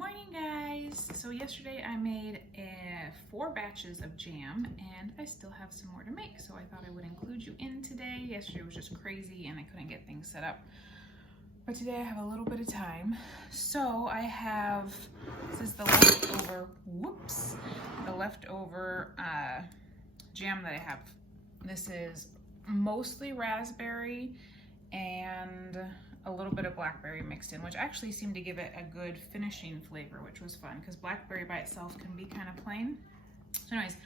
Morning guys! So yesterday I made 4 batches of jam and I still have some more to make, so I thought I would include you in today. Yesterday was just crazy and I couldn't get things set up. But today I have a little bit of time. So I have, this is the leftover jam that I have. This is mostly raspberry and a little bit of blackberry mixed in, which actually seemed to give it a good finishing flavor, which was fun because blackberry by itself can be kind of plain. So anyways,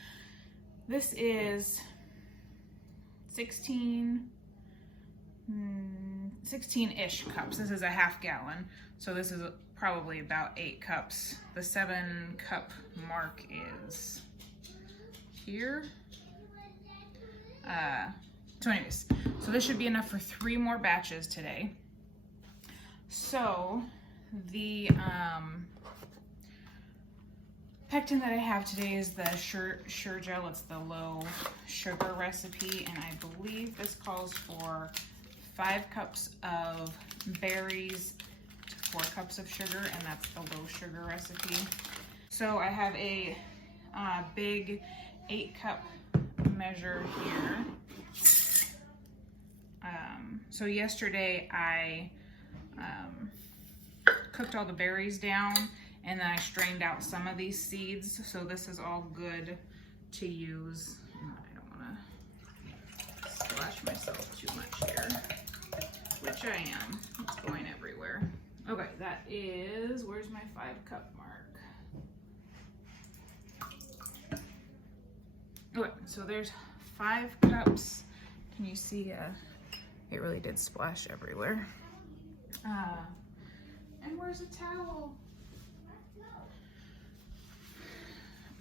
this is 16-ish cups. This is a half gallon, so this is probably about 8 cups. The 7-cup mark is here. So anyways, so this should be enough for 3 more batches today. So the pectin that I have today is the Sure Gel. It's the low sugar recipe, and I believe this calls for 5 cups of berries to 4 cups of sugar, and that's the low sugar recipe. So I have a big 8-cup measure here. So yesterday I cooked all the berries down and then I strained out some of these seeds, so this is all good to use. I don't want to splash myself too much here, which I am. It's going everywhere. Okay, that is, where's my 5-cup mark? Okay, so there's 5 cups. Can you see? It really did splash everywhere. And where's a towel?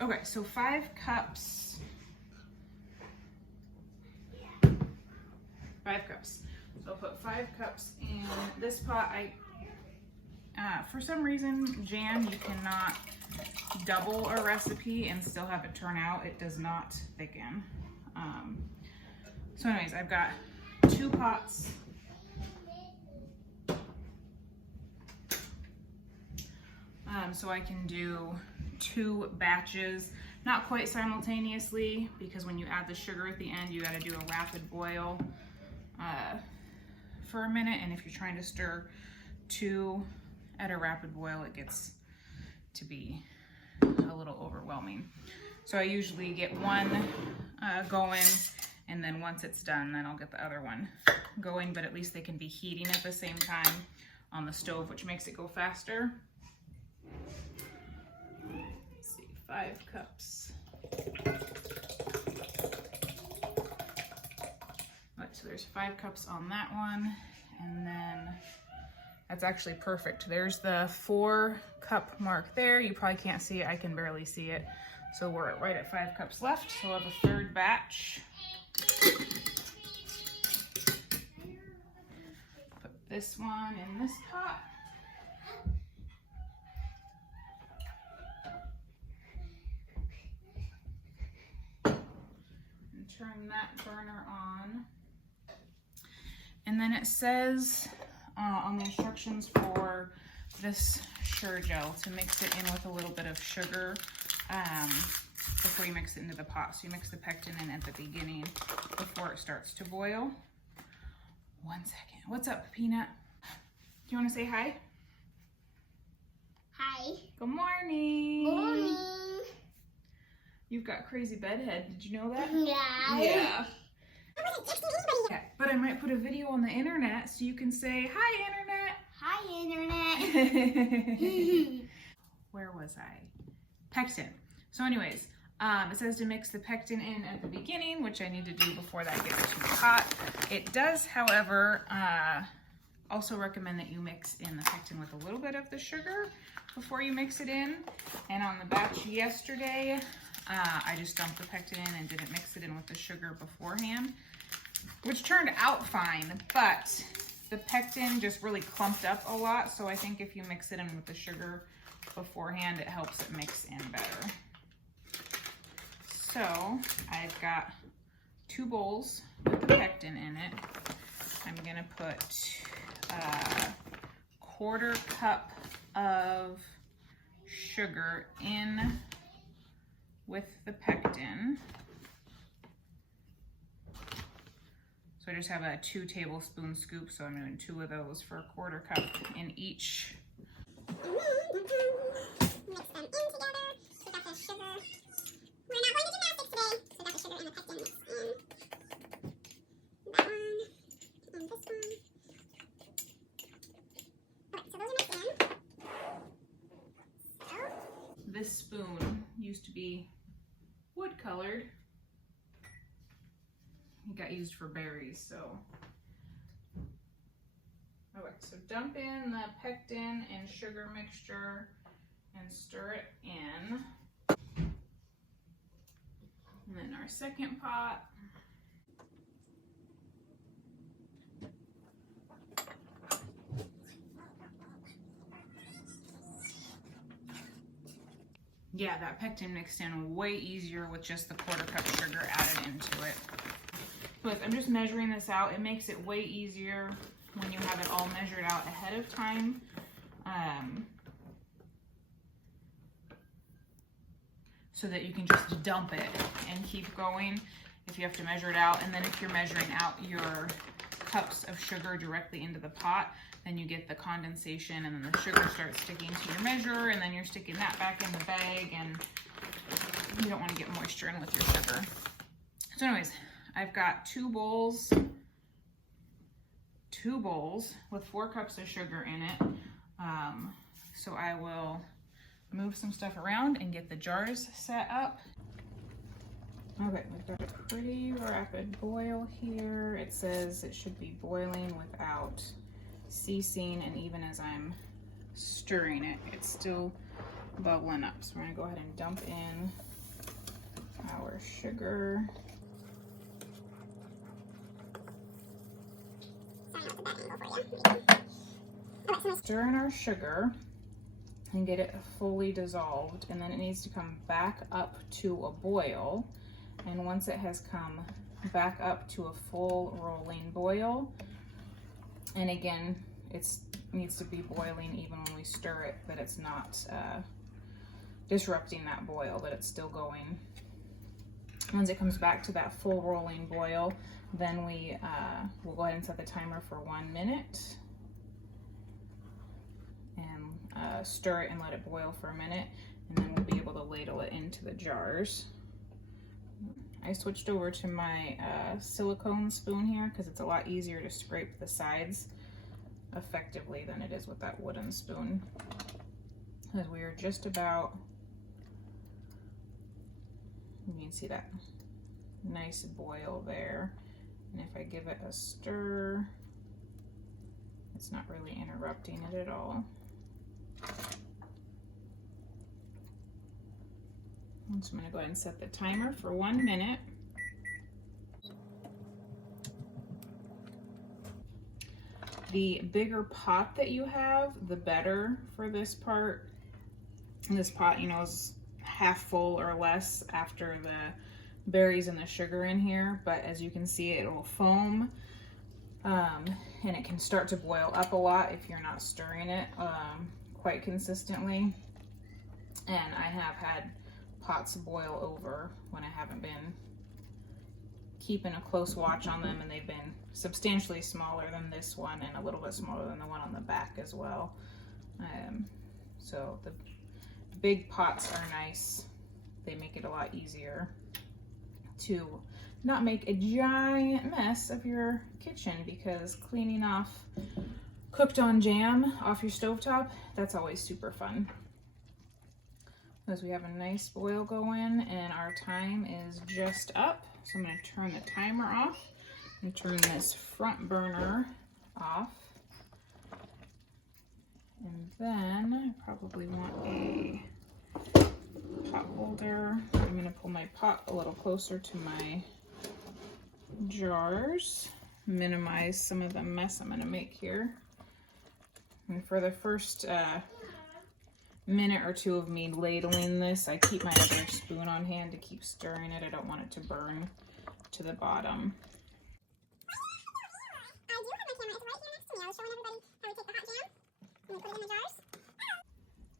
Okay, so 5 cups. 5 cups. So I'll put 5 cups in this pot. For some reason, jam, you cannot double a recipe and still have it turn out. It does not thicken. So anyways, I've got 2 pots. So I can do 2 batches, not quite simultaneously, because when you add the sugar at the end, you got to do a rapid boil for a minute. And if you're trying to stir 2 at a rapid boil, it gets to be a little overwhelming. So I usually get one going, and then once it's done, then I'll get the other one going, but at least they can be heating at the same time on the stove, which makes it go faster. Let's see, 5 cups. Right, so there's 5 cups on that one, and then that's actually perfect. There's the 4-cup mark there. You probably can't see it, I can barely see it. So we're right at 5 cups left, so we'll have a 3rd batch. Put this one in this pot. And turn that burner on. And then it says on the instructions for this Sure Gel to mix it in with a little bit of sugar before you mix it into the pot. So you mix the pectin in at the beginning before it starts to boil. 1 second. What's up, Peanut? Do you want to say hi? Hi. Good morning. Good morning. You've got crazy bedhead. Did you know that? Yeah. Yeah. Yeah. But I might put a video on the internet so you can say, hi, internet. Hi, internet. Where was I? Pectin. So anyways, it says to mix the pectin in at the beginning, which I need to do before that gets too hot. It does, however, also recommend that you mix in the pectin with a little bit of the sugar before you mix it in. And on the batch yesterday, I just dumped the pectin in and didn't mix it in with the sugar beforehand, which turned out fine, but the pectin just really clumped up a lot. So I think if you mix it in with the sugar beforehand, it helps it mix in better. So I've got 2 bowls with the pectin in it. I'm gonna put a 1/4 cup of sugar in with the pectin. So I just have a 2 tablespoon scoop, so I'm doing 2 of those for a 1/4 cup in each. Mix them in together. So we got the sugar. We're not going to gymnastics today. So we got the sugar and the pectin mixed in. That one and this one. Okay, so those are mixed in. So This spoon used to be wood colored. It got used for berries, so. Okay, so dump in the pectin and sugar mixture and stir it in. And then our second pot. Yeah, that pectin mixed in way easier with just the 1/4 cup sugar added into it. But I'm just measuring this out. It makes it way easier when you have it all measured out ahead of time. So that you can just dump it and keep going if you have to measure it out. And then if you're measuring out your cups of sugar directly into the pot, then you get the condensation and then the sugar starts sticking to your measure, and then you're sticking that back in the bag, and you don't want to get moisture in with your sugar. So anyways, I've got 2 bowls with 4 cups of sugar in it. So I will move some stuff around and get the jars set up. Okay, we've got a pretty rapid boil here. It says it should be boiling without ceasing, and even as I'm stirring it, it's still bubbling up. So we're gonna go ahead and dump in our sugar. Stir in our sugar and get it fully dissolved, and then it needs to come back up to a boil. And once it has come back up to a full rolling boil, and again, it needs to be boiling even when we stir it, that it's not disrupting that boil, that it's still going. Once it comes back to that full rolling boil, then we'll go ahead and set the timer for 1 minute and stir it and let it boil for a minute, and then we'll be able to ladle it into the jars. I switched over to my silicone spoon here because it's a lot easier to scrape the sides effectively than it is with that wooden spoon. Because we are just about, you can see that nice boil there. And if I give it a stir, it's not really interrupting it at all. So I'm going to go ahead and set the timer for 1 minute. The bigger pot that you have, the better for this part. This pot, you know, is half full or less after the berries and the sugar in here, but as you can see, it will foam, and it can start to boil up a lot if you're not stirring it quite consistently. And I have had pots boil over when I haven't been keeping a close watch on them, and they've been substantially smaller than this one and a little bit smaller than the one on the back as well. So the big pots are nice. They make it a lot easier to not make a giant mess of your kitchen, because cleaning off cooked on jam off your stovetop, that's always super fun. As we have a nice boil going and our time is just up, so I'm going to turn the timer off and turn this front burner off. And then I probably want a pot holder. I'm going to pull my pot a little closer to my jars, minimize some of the mess I'm going to make here. And for the first minute or two of me ladling this, I keep my other spoon on hand to keep stirring it. I don't want it to burn to the bottom. I do have my camera. It's right here next to me. I was showing everybody how we take the hot jam and we put it in the jars.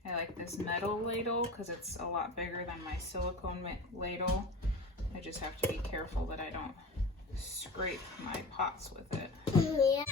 I like this metal ladle because it's a lot bigger than my silicone ladle. I just have to be careful that I don't scrape my pots with it. Yeah.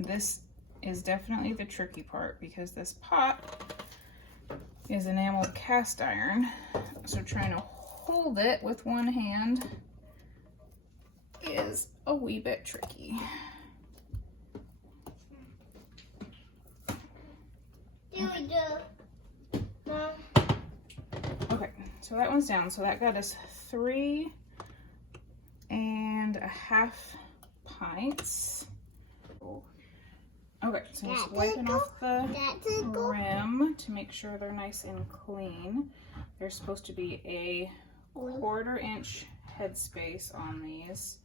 This is definitely the tricky part because this pot is enameled cast iron, so trying to hold it with one hand is a wee bit tricky. Okay, so that one's down, so that got us 3.5 pints. Okay, so just wiping off the rim to make sure they're nice and clean. There's supposed to be a 1/4 inch headspace on these.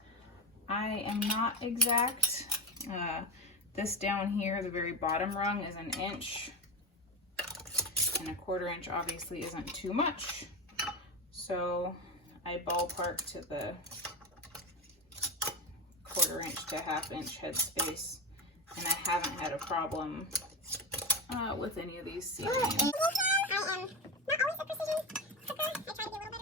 I am not exact. This down here, the very bottom rung, is 1 inch. And a 1/4 inch obviously isn't too much. So I ballpark to the 1/4 inch to 1/2 inch headspace. And I haven't had a problem with any of these sealing. I am not always a precision cooker. I try to be a little better now.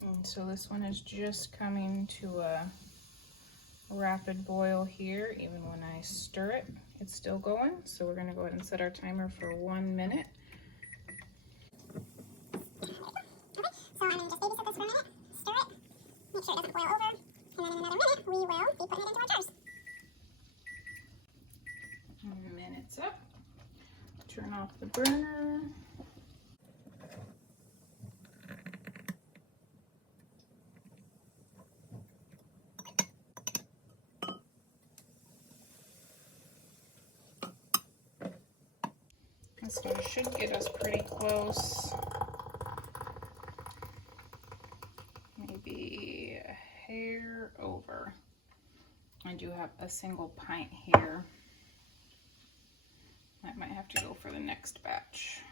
And so this one is just coming to a rapid boil here. Even when I stir it, it's still going. So we're gonna go ahead and set our timer for 1 minute. Okay, so I'm going to just babysit this for a minute, stir it, make sure it doesn't boil over, and then in another minute we will be putting it into our jars. Minute's up. Turn off the burner. This one should get us pretty close. Maybe a hair over. I do have a single pint here. I might have to go for the next batch.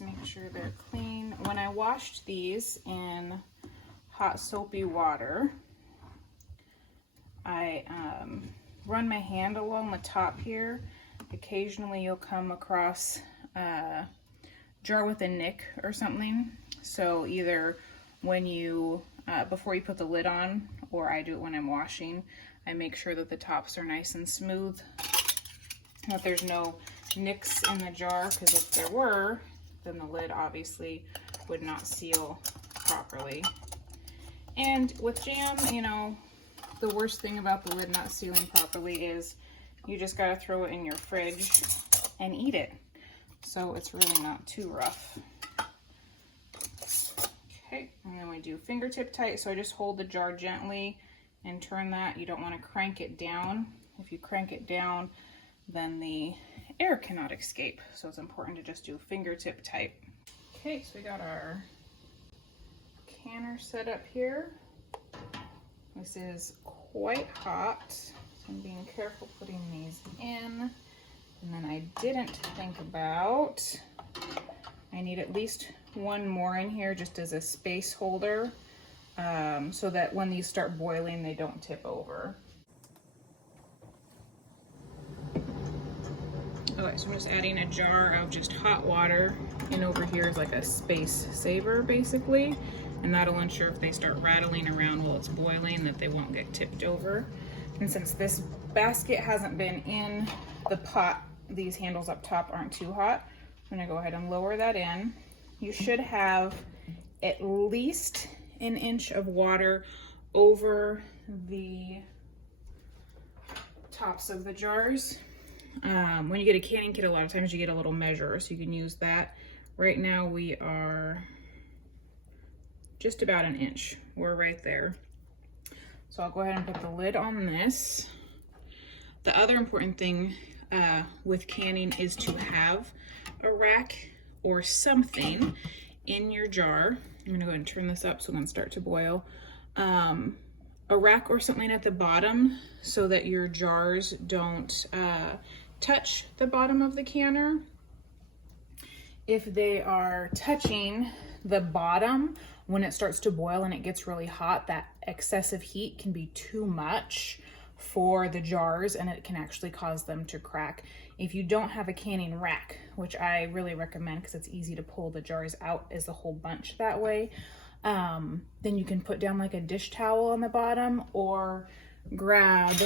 Make sure they're clean. When I washed these in hot soapy water, I run my hand along the top here. Occasionally you'll come across a jar with a nick or something. So either when you, before you put the lid on, or I do it when I'm washing, I make sure that the tops are nice and smooth, that there's no nicks in the jar, because if there were, then the lid obviously would not seal properly. And with jam, you know, the worst thing about the lid not sealing properly is you just gotta throw it in your fridge and eat it. So it's really not too rough. Okay, and then we do fingertip tight. So I just hold the jar gently and turn that. You don't want to crank it down. If you crank it down, then the air cannot escape. So it's important to just do fingertip tight. Okay, so we got our canner set up here. This is quite hot, so I'm being careful putting these in. And then I didn't think about, I need at least one more in here just as a space holder, so that when these start boiling, they don't tip over. Okay, so I'm just adding a jar of just hot water, and over here is like a space saver basically, and that'll ensure if they start rattling around while it's boiling that they won't get tipped over. And since this basket hasn't been in the pot these handles up top aren't too hot. I'm gonna go ahead and lower that in. You should have at least an inch of water over the tops of the jars. When you get a canning kit, a lot of times you get a little measure, so you can use that. Right now we are just about an inch. We're right there. So I'll go ahead and put the lid on this. The other important thing with canning is to have a rack or something in your jar. I'm gonna go ahead and turn this up so it's gonna start to boil. A rack or something at the bottom so that your jars don't touch the bottom of the canner. If they are touching the bottom when it starts to boil and it gets really hot, that excessive heat can be too much for the jars and it can actually cause them to crack. If you don't have a canning rack, which I really recommend because it's easy to pull the jars out as a whole bunch that way, then you can put down like a dish towel on the bottom or grab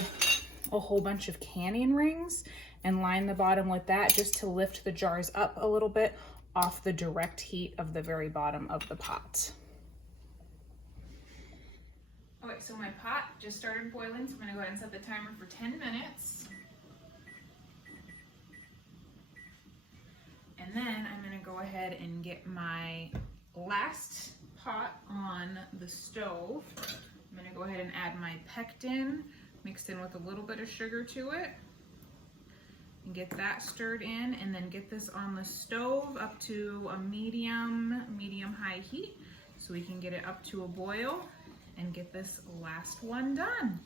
a whole bunch of canning rings and line the bottom with that just to lift the jars up a little bit off the direct heat of the very bottom of the pot. Okay, so my pot just started boiling, so I'm gonna go ahead and set the timer for 10 minutes. And then I'm gonna go ahead and get my last pot on the stove. I'm gonna go ahead and add my pectin mixed in with a little bit of sugar to it. And get that stirred in, and then get this on the stove up to a medium-high heat so we can get it up to a boil and get this last one done.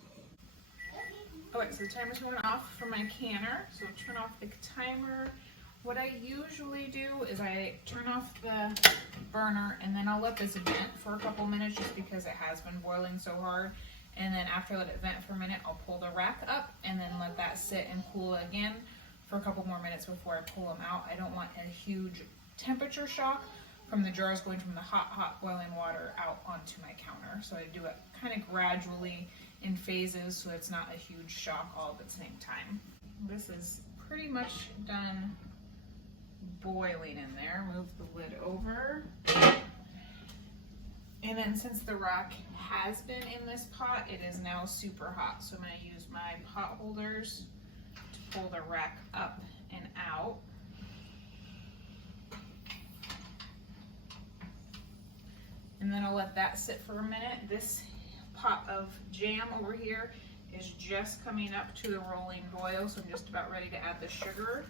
Okay, so the timer's going off for my canner, so I'll turn off the timer. What I usually do is I turn off the burner and then I'll let this vent for a couple minutes just because it has been boiling so hard. And then after I let it vent for a minute, I'll pull the rack up and then let that sit and cool again for a couple more minutes before I pull them out. I don't want a huge temperature shock from the jars going from the hot boiling water out onto my counter. So I do it kind of gradually in phases so it's not a huge shock all at the same time. This is pretty much done boiling in there. Move the lid over. And then since the rack has been in this pot, it is now super hot. So I'm going to use my pot holders to pull the rack up and out. And then I'll let that sit for a minute. This pot of jam over here is just coming up to the rolling boil, so I'm just about ready to add the sugar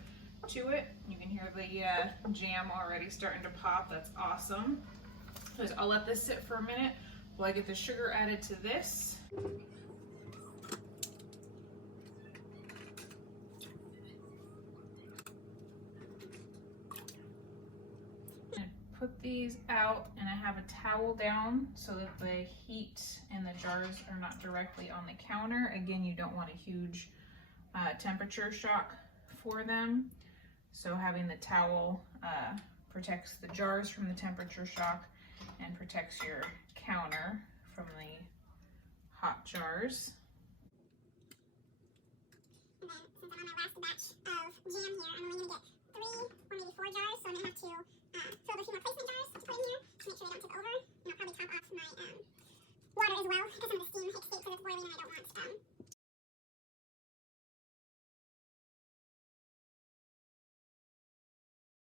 to it. You can hear the jam already starting to pop. That's awesome. So I'll let this sit for a minute while I get the sugar added to this. Put these out, and I have a towel down so that the heat and the jars are not directly on the counter. Again, you don't want a huge temperature shock for them. So having the towel protects the jars from the temperature shock and protects your counter from the hot jars. And then since I'm on my last batch of jam here, I'm only going to